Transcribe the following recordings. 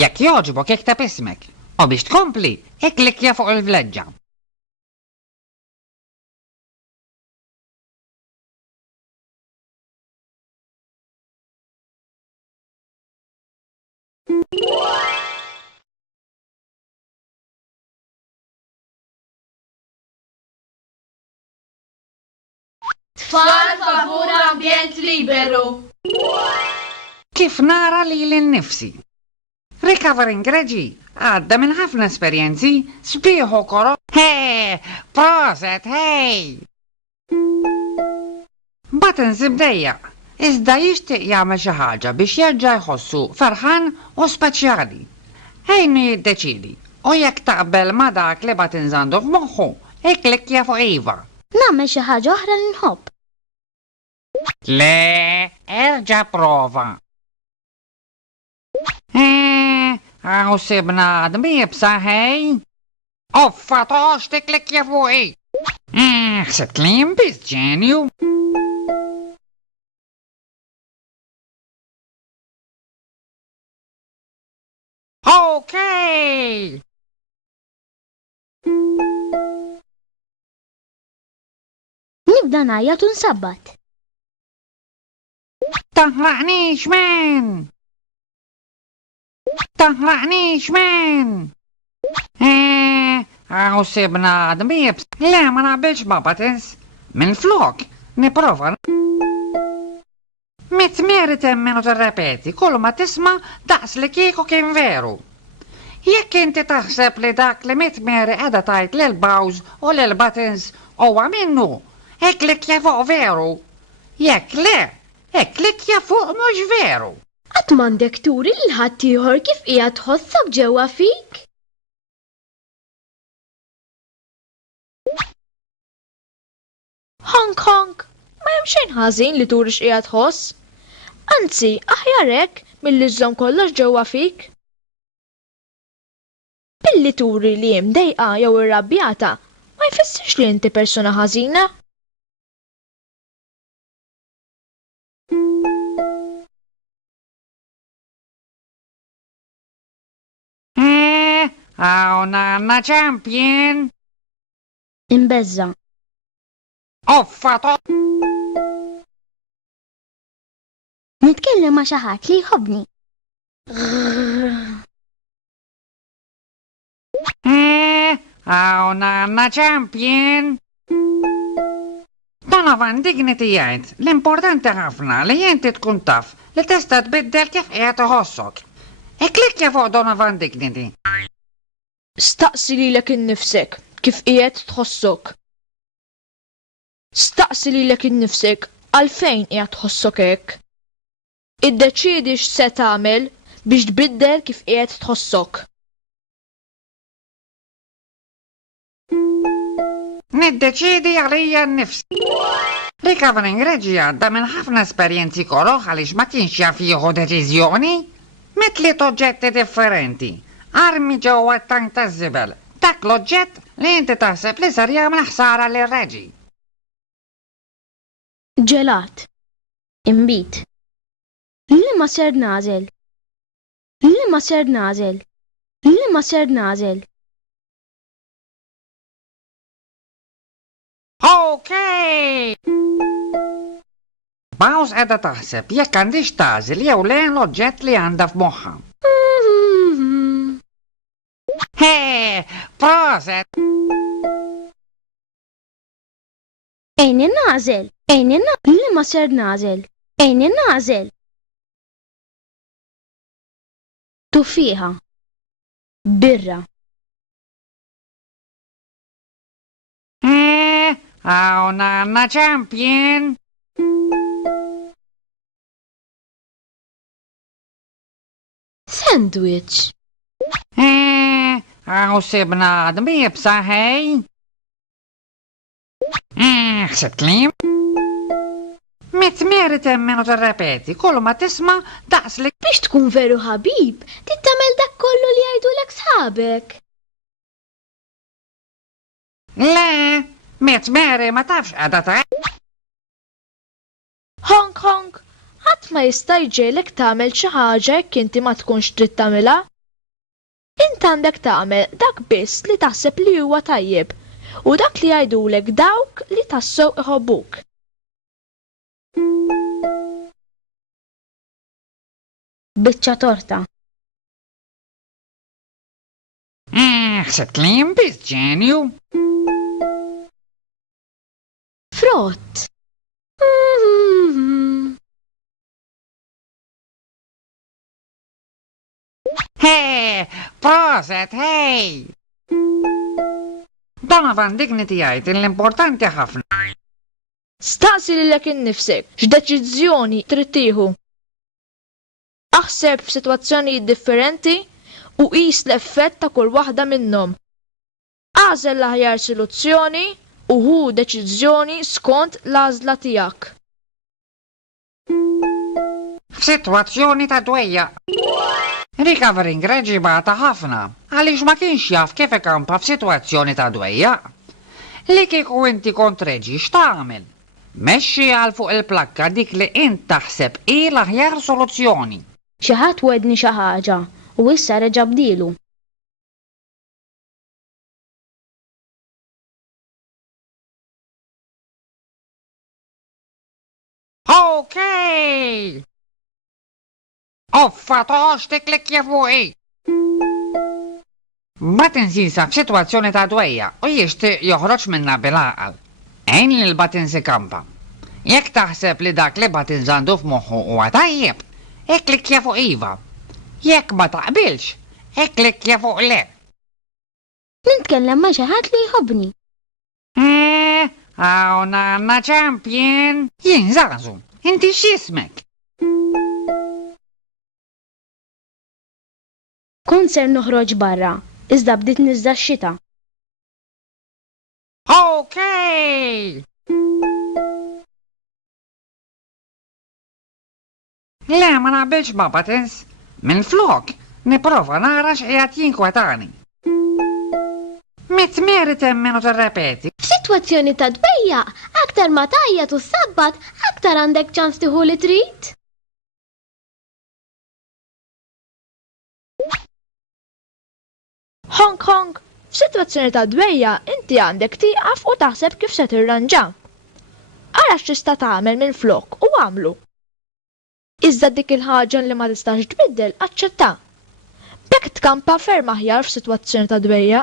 Jekk jogħġbok ikteb ismek. U biex tkompli, ikklikja fuq il-vleġġa. Tfal favur ambjent liberu. Kif nara li l-nifsi. Recovering Reġi għadda minn ħafna esperjenzi sbieħu koro. Hej, proset, hej! Buttons ibdejja, iżda jixtieq jagħmel xi ħaġa biex jerġa' jħossu ferħan u speċjali. Ejnu jiddeċidi, u jekk taqbel ma dak li Buttons għandu f'moħħu, ikklikkja fuq Iva. Nagħmel xi ħaġa oħra li nħobb. Le, erġa' prova. Għaw sibna d-mibsa, hej? Uffa tox tiklikja fuqi. Xsebt li jimbis ġenju. Owkej! Nibda ngħajjat u nsabbat. Taħraqnix men! Taħraqnix men! Għaw sibna d-mibs. Le, ma naqbilx ma Buttons. Min flok, niprofa. Mitmeri temmenu t-repeti, kullu ma tisma daqs li kieku kien veru. Jekk inti taħseb li dak li mitmeri edha tajt l-Bowz u l-Buttons huwa minnu, ekklikja fuq veru. Jekk le, ekklikja fuq mhux veru. Qatt m'għandek turi lil ħadd ieħor kif qiegħed tħossok ġewwa fik? Honk honk, ma hemm xejn ħażin li turi x'qiegħed tħoss. Anzi, aħjar hekk milli żżomm kollox ġewwa fik. Billi turi li hemm dejqa jew irrabjata, ma jfissirx li inti persuna ħażina. Għaw nanna champion. Imbeżza. Uffa to. Nitkellem ma' xi ħadd li jħobbni. Għaw nanna champion. Donovan dignity jgħid, l-importanti ħafna li jinti tkun taf li tista' tbiddel kif qiegħed iħossok. Ikklikja fuq Donovan dignity. Staqsi lilek innifsek kif qiegħed tħossok. Staqsi lilek innifsek għalfejn qiegħed tħossok hekk. Iddeċiedi x'se tagħmel biex tbiddel kif qiegħed tħossok. Niddeċiedi għalija nnifsi. Recovering Reġi għadda minn ħafna esperjenzi koroħ għaliex ma kienx jaf jieħu deċiżjoni. Mitliet oġġetti differenti. Armi ġewwa t-tank taż-żibel. Dak l-oġġett li inti taħseb li sar jagħmel ħsara lir-Reġi. Ġelat. Imbit. Liema ser nażel. Liema ser nażel. Liema ser nażel. Owkej! Bowz qiegħda taħseb jekk għandix tagħżel jew le l-oġġett li għandha f'moħħha. Hej, proset! Ejni nażel. Liema ser nażel. Ejni nażel. Tuffiħa. Birra. Għaw nanna champion. Sandwich. Għaw sibna d-mibsa, hej? Xsebt li? Mitmeri temmenu t-repeti, kollu ma tisma daqs li. Biex tkun veru ħabib, tittamel dak kollu li jgħidulek sħabek. Le, mitmeri ma tafx għada ta'. Honk honk, ħadd ma jista' jġielek tagħmel xi ħaġa jekk inti ma tkunx trid tagħmilha. Int għandek tagħmel dak biss li taħseb li huwa tajjeb u dak li jgħidulek dawk li tassew iħobbuk. Biċċa torta. Ħsebt li jinbis ġenju? Frott. Hej, proset, hej! Donovan dignity għajt l-importanti ħafna. Staqsi lilek innifsek x'deċiżjoni trid tieħu. Aħseb f'sitwazzjonijiet differenti u qis l-effett ta' kull waħda minnhom. Għażel l-aħjar soluzzjoni u hu deċiżjoni skont l-għażla tiegħek. F'sitwazzjoni ta' dwejja. Recovering reġibata ħafna, għaliex ma kienx jaf kif ikampa f'sitwazzjoni ta' dwejja. Li kieku inti kont reġi x'tagħmel? Mexxi għal fuq il-plakka dik li int taħseb hi l-aħjar soluzzjoni. Xi ħadd wedni xi ħaġa u issa reġa' bdielu. Owkej! Uffa toħx tiklikja fuqi! Ma tinsisa f'sitwazzjoni ta' dwejja u jixtieq joħroġ minna bil-għaqal. Għajn li l-batinsi kampa. Jekk taħseb li dak li batin żandu f'moħħu huwa tajjeb, ikklikja fuq iva. Jekk ma taqbilx, ikklikja fuq le. Nitkellem ma' xi ħadd li jħobbni. Hawn għandna champion. Jien żagħżu, inti x'ismek? Kont ser noħroġ barra, iżda bdiet niżda x-xita. Owkej! Le, ma naqbilx ma' Buttons. Minflok, niprofa nara x'qiegħed jinkwetani. Mitmieri temmenu tirrepeti. F'sitwazzjoni ta' dwejja, aktar ma tajjat u sabbat, aktar għandek ċans tieħu li trid. Hong Kong, f'sitwazzjoni ta' dwejja inti għandek tieqaf u taħseb kif se tirranġa. Ara x'tista' tagħmel minflok u għamlu. Iżda dik il-ħaġa li ma tistax tbiddel aċċetta. Bekk tkampa ferm aħjar f'sitwazzjoni ta' dwejja.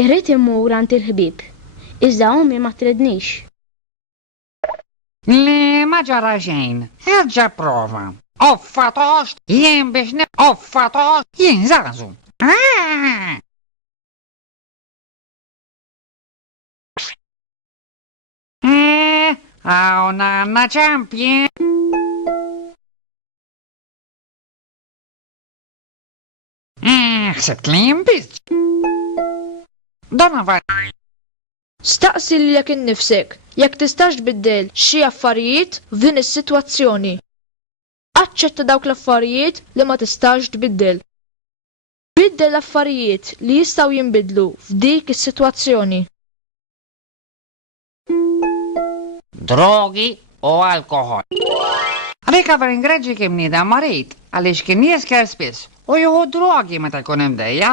Irrid immur għand il-ħbieb, iżda ommi ma tridnix. Le, ma ġara xejn, erġa' prova. Uffa toħx, jien biex uffa toħx, jien żagħżu. Hawn għandna champion. Ħsebt li jinbis. Donovan. Staqsi lilek innifsek jekk tistax tbiddel xi affarijiet f'din is-sitwazzjoni. Aċċetta dawk l-affarijiet li ma tistax tbiddel. Biddel l-affarijiet li jistgħu jinbidlu f'dik is-sitwazzjoni. Drogi u alkohol. Recovering reġi kien niedem marit għaliex kien jisker spiss u jieħu drogi meta jkun hemm dejja.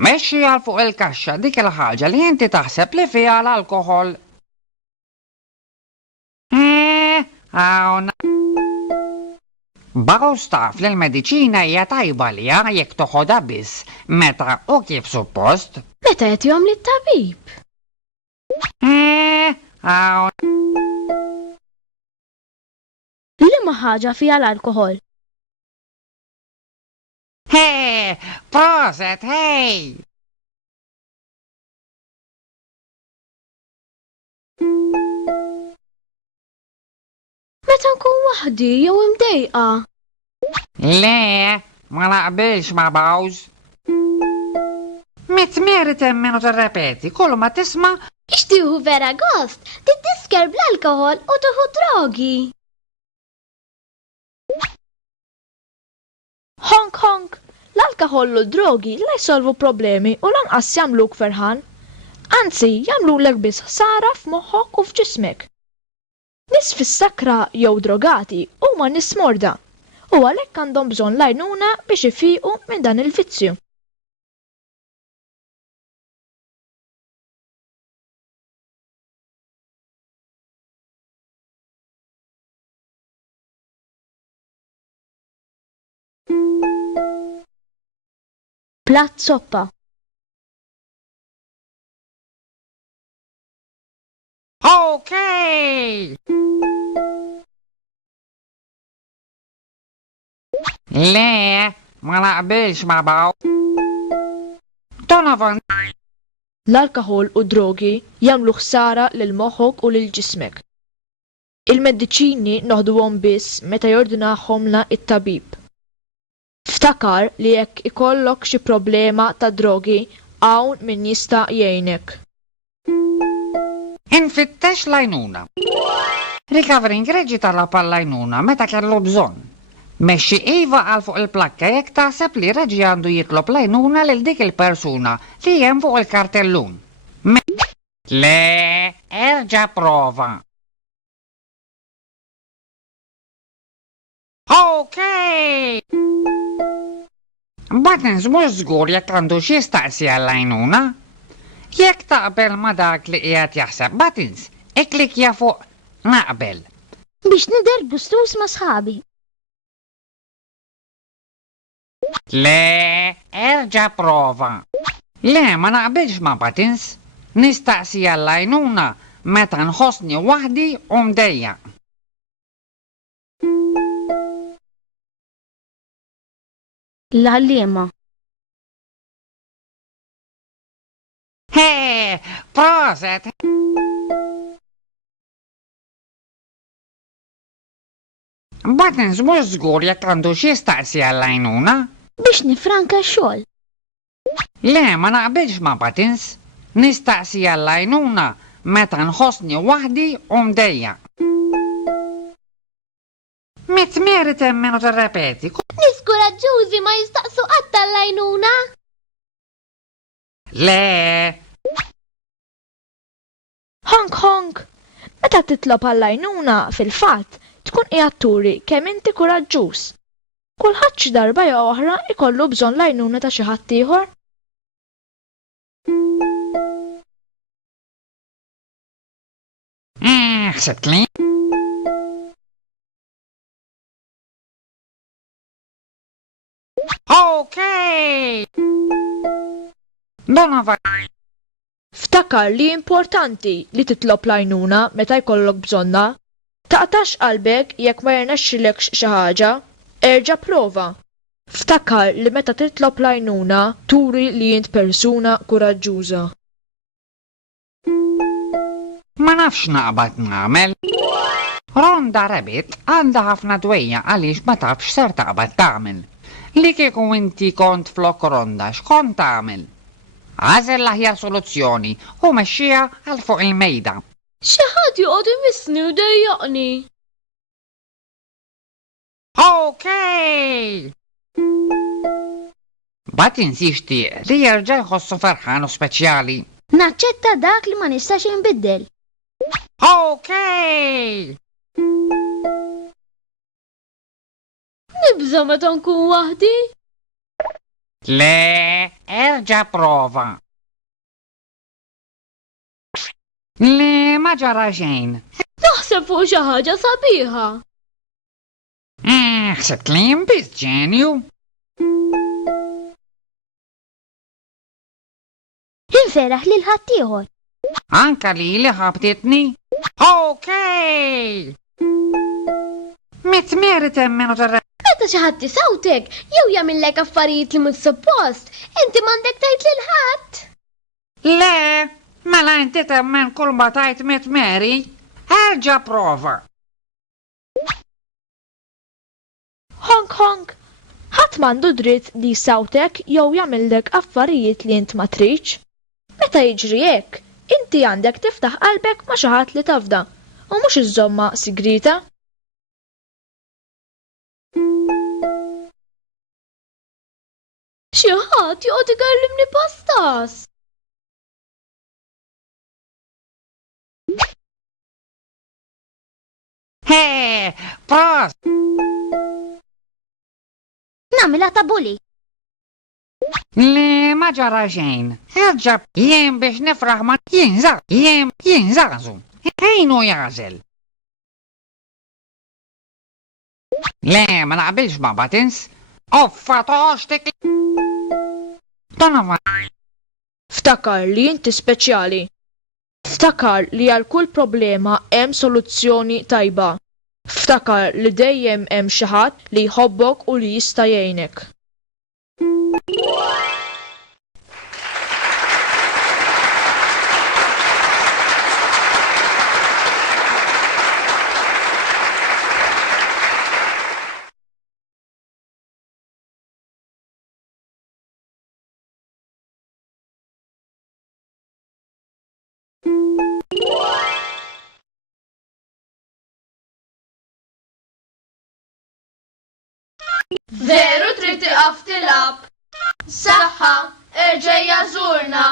Mexxi għal fuq il-kaxxa dik il-ħaġa li inti taħseb li fiha l-alkohol. Hawn. Baw staf li l-mediċina hija tajba li jekk toħodha biss meta u kif suppost. Meta qed jom lit-tabib. Hawn. Liema ħaġa fiha l-alkohol. Hej, proset, hej! Meta nkun waħdi jew imdejqa. Le, ma naqbilx ma' bawż. Mitmieri temmenu tirrepeti, kull ma tisma' Ixtieħu vera gost, tittisker bl-alkohol u tieħu drogi. Hong Kong, l-alkohol u l-drogi la jsolvu problemi u lanqas jagħmluk ferħan. Anzi, jagħmlulek biss ħsara f'moħħok u f'ġismek. Nis fis-sakra jew drogati huma nies morda u għalhekk għandhom bżonn l-għajnuna biex ifiqu minn dan il-vizzju. Platt soppa. Owkej! Le, ma naqbilx ma baw. Donovan. L-alkohol u drogi jagħmlu ħsara lil moħħok u lil ġismek. Il-mediċini noħduhom biss meta jordinahomlna it-tabib. Ftakar li jekk ikollok xi problema ta' drogi hawn min jista' jgħinek. Infittex l-għajnuna. Recovering reġi talab għall-għajnuna meta kellu bżonn. Mexxi iva għal fuq il-plakka jekk taħseb li reġi għandu jitlob l-għajnuna lil dik il-persuna li hemm fuq il-kartellun. Le, erġa' prova. Owkej! Buttons mhux żgur jekk għandu xi jistaqsi għall-għajnuna. Jekk taqbel ma dak li qiegħed jaħseb Buttons, ikklikja fuq naqbel. Biex nidher gustus ma' sħabi. Le, erġa' prova. Le, ma naqbilx ma' Buttons. Nistaqsi għall-għajnuna meta nħossni waħdi u mdejjaq. L-għalliema. He, proset! Buttons mhux żgur jekk għandu xi jistaqsi għall-għajnuna. Biex nifranka x-xogħol. Le, ma naqbilx ma' Buttons. Nistaqsi għall-għajnuna meta nħossni waħdi u mdejjaq. Mitmeri temmenu tirrepeti. Niskuraġġużi ma jistaqsu qatt l-għajnuna. Le. Honk honk! Meta titlob għall-għajnuna fil-fatt tkun qiegħed turi kemm inti kuraġġuż. Kulħadd xi darba jew oħra ikollu bżonn l-għajnuna ta' xi ħadd ieħor. Ħsebt li? Owkej! Donovan. Ftakar li importanti li titlob l-għajnuna meta jkollok bżonna. Taqtax qalbek jekk ma jirnexxilekx xi ħaġa, erġa' prova. Ftakar li meta titlob l-għajnuna turi li int persuna kuraġġuża. Ma nafx naqbad nagħmel. Ronda Rabbit għandha ħafna dwejja għaliex ma tafx ser taqbad tagħmel. Li kieku inti kont flok Ronda x'kont tagħmel? Għażel l-aħjar soluzzjoni u mexxija għal fuq il-mejda. Xi ħadd joqgħod imissni u dejjaqni. Owkej! Buttons jixtieq li jerġa' jħossu ferħan u speċjali. Naċċetta dak li ma nistax inbiddel. Owkej! Nibża meta nkun waħdi. Le, erġa' prova. Le, ma ġara xejn. Taħseb fuq xi ħaġa sabiħa. Ħsebt li jimbis ġenju. Inferaħ lil ħadd ieħor. Anka li ħabtitni. Owkej! Mitmeri temmenu terre. Meta xi ħadd isawtek jew jagħmillek affarijiet li mhux suppost, inti m'għandek tgħid lil ħadd. Le, mela inti temmen kull ma tajt mitmeri. Erġa' prova. Honk honk! Ħadd m'għandu dritt li jsawtek jew jagħmillek affarijiet li int ma tridx. Meta jiġri hekk, inti għandek tiftaħ qalbek ma' xi ħadd li tafda u mhux iżomma sigrita. Xi ħadd joqgħod ikellimni pastas. He, pros! Namela ta' bully. Le ma ġara xejn. Erġab jien biex nifraħ ma jinżaqżu. Ejnu jażel. Le ma naqbilx ma Buttons. Offa toħxtek. Donovan. Ftakar li inti speċjali. Ftakar li għal kull problema hemm soluzzjoni tajba. Ftakar li dejjem hemm xi ħadd li jħobbok u li jista' jgħinek. Veru trid tiqaf tilab. Saħħa, erġa' żurna.